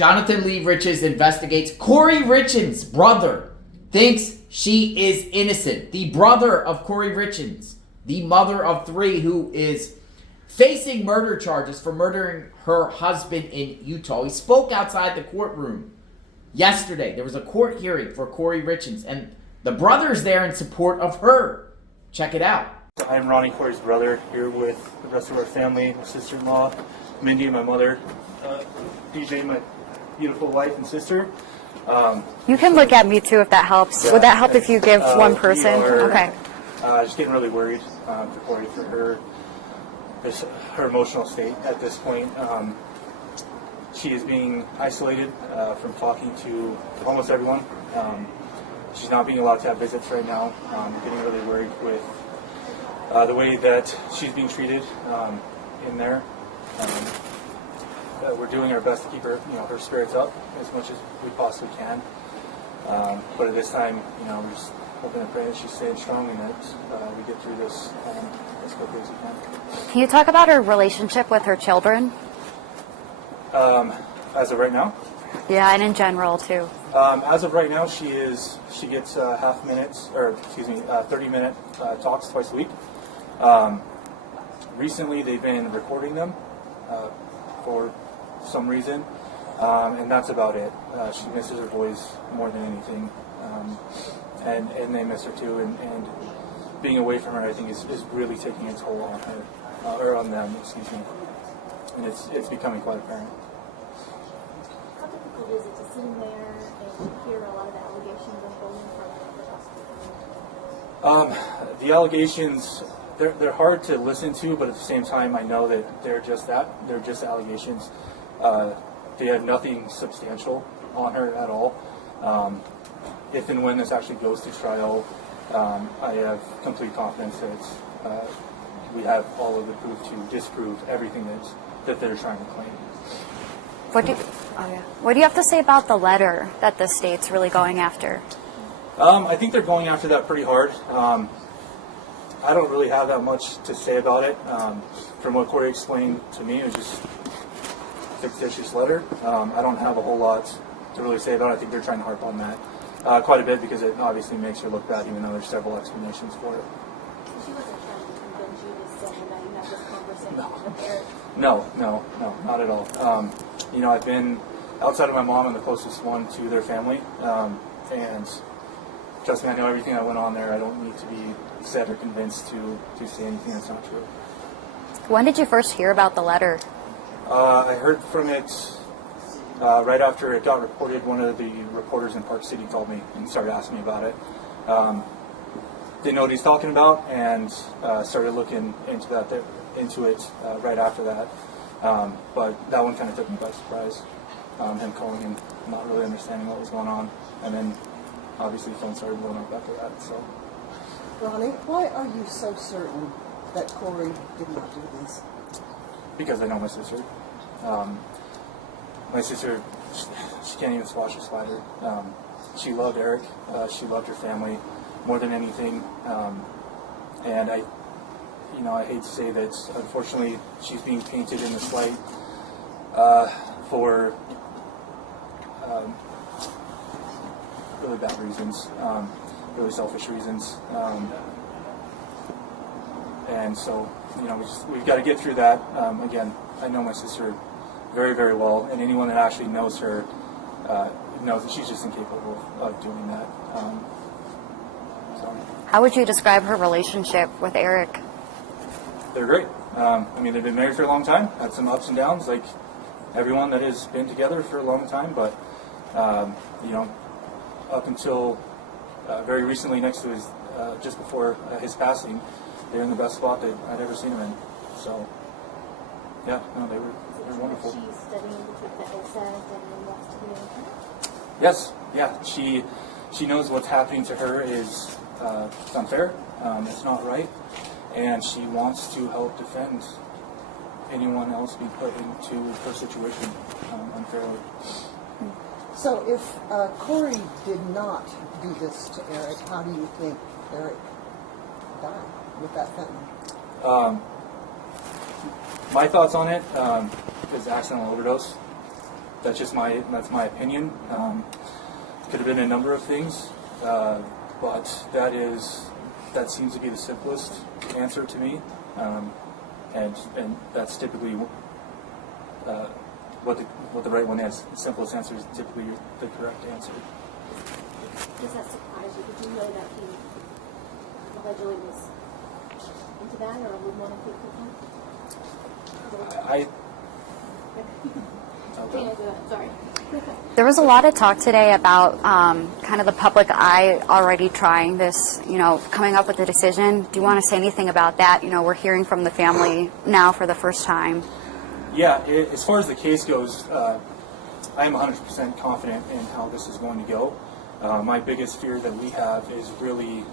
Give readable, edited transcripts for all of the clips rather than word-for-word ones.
Jonathan Lee Richins investigates. Kouri Richins' brother thinks she is innocent. The brother of Kouri Richins, the mother of 3 who is facing murder charges for murdering her husband in Utah. He spoke outside the courtroom yesterday. There was a court hearing for Kouri Richins, and the brother's there in support of her. Check it out. I'm Ronnie, Kouri's brother, here with the rest of our family, my sister-in-law, Mindy, my mother, DJ, my beautiful wife and sister. You can look at me too if that helps. Yeah, would that help if you give one person? Okay. Just getting really worried for Kouri, for her emotional state at this point. She is being isolated from talking to almost everyone. She's not being allowed to have visits right now. Getting really worried with the way that she's being treated in there. We're doing our best to keep her, her spirits up as much as we possibly can. But at this time, we're just hoping and praying that she's staying strong and that we get through this as quickly as we can. Can you talk about her relationship with her children? As of right now? Yeah, and in general too. As of right now, she gets 30-minute talks twice a week. Recently, they've been recording them for some reason, and that's about it. She misses her voice more than anything, and they miss her too. And being away from her, I think, is really taking a toll on her, or on them, excuse me. And it's becoming quite apparent. How difficult is it to sit in there and hear a lot of the allegations unfolding from the The allegations, they're hard to listen to, but at the same time, I know that they're just that. They're just allegations. They have nothing substantial on her at all. If and when this actually goes to trial, I have complete confidence that we have all of the proof to disprove everything that they're trying to claim. What do you have to say about the letter that the state's really going after? I think they're going after that pretty hard. I don't really have that much to say about it. From what Kouri explained to me, it was just a fictitious letter. I don't have a whole lot to really say about it. I think they're trying to harp on that quite a bit because it obviously makes her look bad, even though there's several explanations for it. She wasn't trying to convince you to say that you have this conversation with Eric? No, not at all. I've been outside of my mom and the closest one to their family, and trust me, I know everything that went on there. I don't need to be said or convinced to say anything that's not true. When did you first hear about the letter? I heard from it right after it got reported. One of the reporters in Park City called me and started asking me about it. Didn't know what he's talking about, and started looking into it right after that. But that one kind of took me by surprise. Him calling and not really understanding what was going on, and then obviously the phone started blowing up after that. So, Ronnie, why are you so certain that Kouri did not do this? Because I know my sister. My sister, she can't even squash a spider. She loved Eric. She loved her family more than anything. And I hate to say that, unfortunately, she's being painted in this light for really bad reasons, really selfish reasons. And so, we've got to get through that. Again, I know my sister very, very well, and anyone that actually knows her knows that she's just incapable of doing that. How would you describe her relationship with Eric? They're great. They've been married for a long time, had some ups and downs, like everyone that has been together for a long time, but, up until very recently, next to his, just before his passing, they're in the best spot that I'd ever seen him in. So, yeah, no, they were wonderful. She's studying the OSAT and wants to be an attorney? Yes, yeah, she knows what's happening to her is it's unfair, it's not right, and she wants to help defend anyone else being put into her situation unfairly. So if Kouri did not do this to Eric, how do you think Eric died with that fentanyl? My thoughts on it is accidental overdose. that's my opinion. Could have been a number of things, but that seems to be the simplest answer to me, and that's typically what the right one is. The simplest answer is typically the correct answer. Does that surprise you? Did you know that he allegedly was into that, or would want to take Sorry. There was a lot of talk today about kind of the public eye already trying this, coming up with a decision. Do you want to say anything about that? We're hearing from the family now for the first time. Yeah, as far as the case goes, I am 100% confident in how this is going to go. My biggest fear that we have is really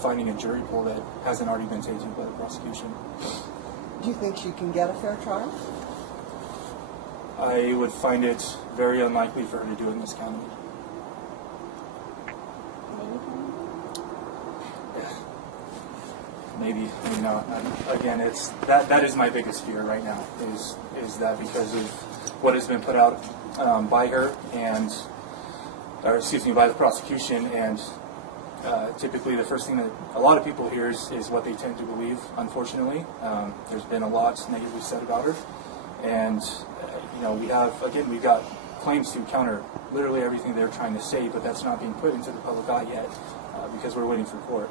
finding a jury pool that hasn't already been taken by the prosecution. Do you think she can get a fair trial? I would find it very unlikely for her to do it in this county. Maybe not. Again, it's that is my biggest fear right now. Is that because of what has been put out by her by the prosecution, and typically the first thing that a lot of people hear is what they tend to believe. Unfortunately, there's been a lot negatively said about her, and we've got claims to counter literally everything they're trying to say, but that's not being put into the public eye yet because we're waiting for court.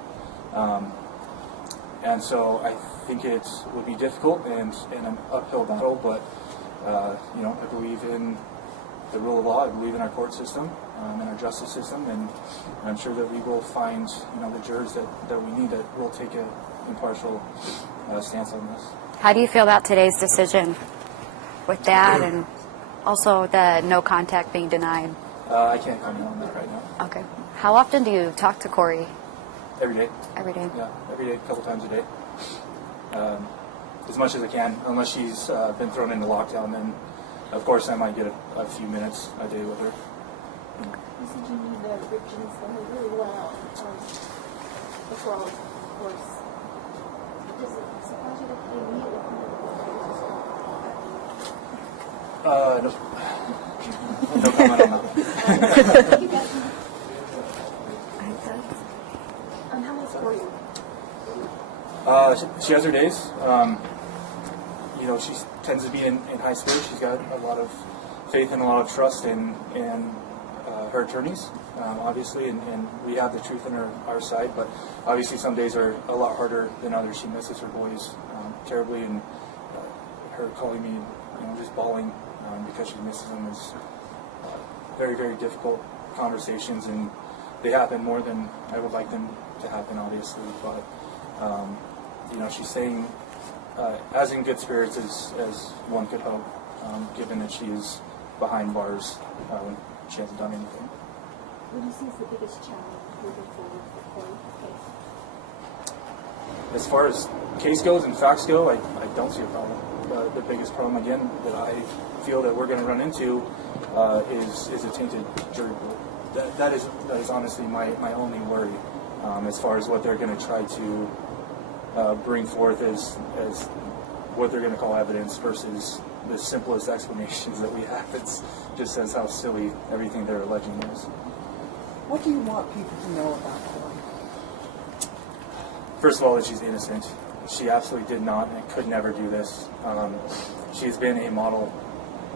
And so I think it would be difficult and an uphill battle, but I believe in the rule of law. I believe in our court system and our justice system, and I'm sure that we will find the jurors that we need that will take an impartial stance on this. How do you feel about today's decision with that and also the no contact being denied? I can't comment on that right now. Okay. How often do you talk to Kouri? Every day. Every day? Yeah, every day, a couple times a day. As much as I can, unless she's been thrown into lockdown, then of course I might get a few minutes a day with her. You said you knew the Richins family really well before all this, of course. Does it surprise you that they meet with No. No comment on that. you guys, how old is Kouri? She has her days. She tends to be in high school. She's got a lot of faith and a lot of trust in her attorneys, obviously, and we have the truth on our side. But obviously, some days are a lot harder than others. She misses her boys terribly, and her calling me, just bawling because she misses them is very, very difficult conversations, and they happen more than I would like them to happen, obviously. But she's saying as in good spirits as one could hope, given that she is behind bars when she hasn't done anything. What do you see as the biggest challenge moving forward for Kouri's case? As far as case goes and facts go, I don't see a problem. The biggest problem, again, that I feel that we're going to run into is a tainted jury pool. That is honestly my only worry as far as what they're going to try to bring forth as what they're going to call evidence versus the simplest explanations that we have. It just says how silly everything they're alleging is. What do you want people to know about Kouri? First of all, that she's innocent. She absolutely did not and could never do this. She's been a model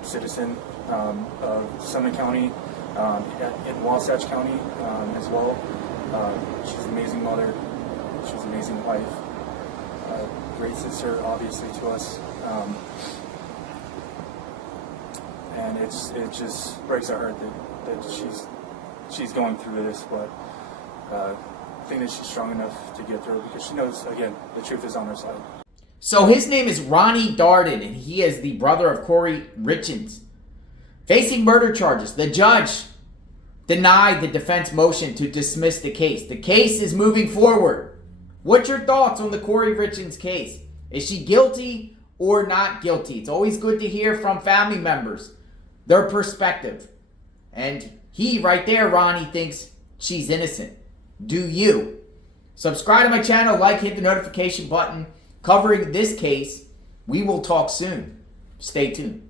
citizen of Summit County, in Wasatch County as well. She's an amazing mother. She's an amazing wife. Great sister, obviously, to us. And it just breaks our heart that she's going through this, but I think that she's strong enough to get through it because she knows, again, the truth is on her side. So his name is Ronnie Darden, and he is the brother of Kouri Richins. Facing murder charges, the judge denied the defense motion to dismiss the case. The case is moving forward. What's your thoughts on the Kouri Richins case? Is she guilty or not guilty? It's always good to hear from family members, their perspective. And he right there, Ronnie, thinks she's innocent. Do you? Subscribe to my channel, hit the notification button. Covering this case, we will talk soon. Stay tuned.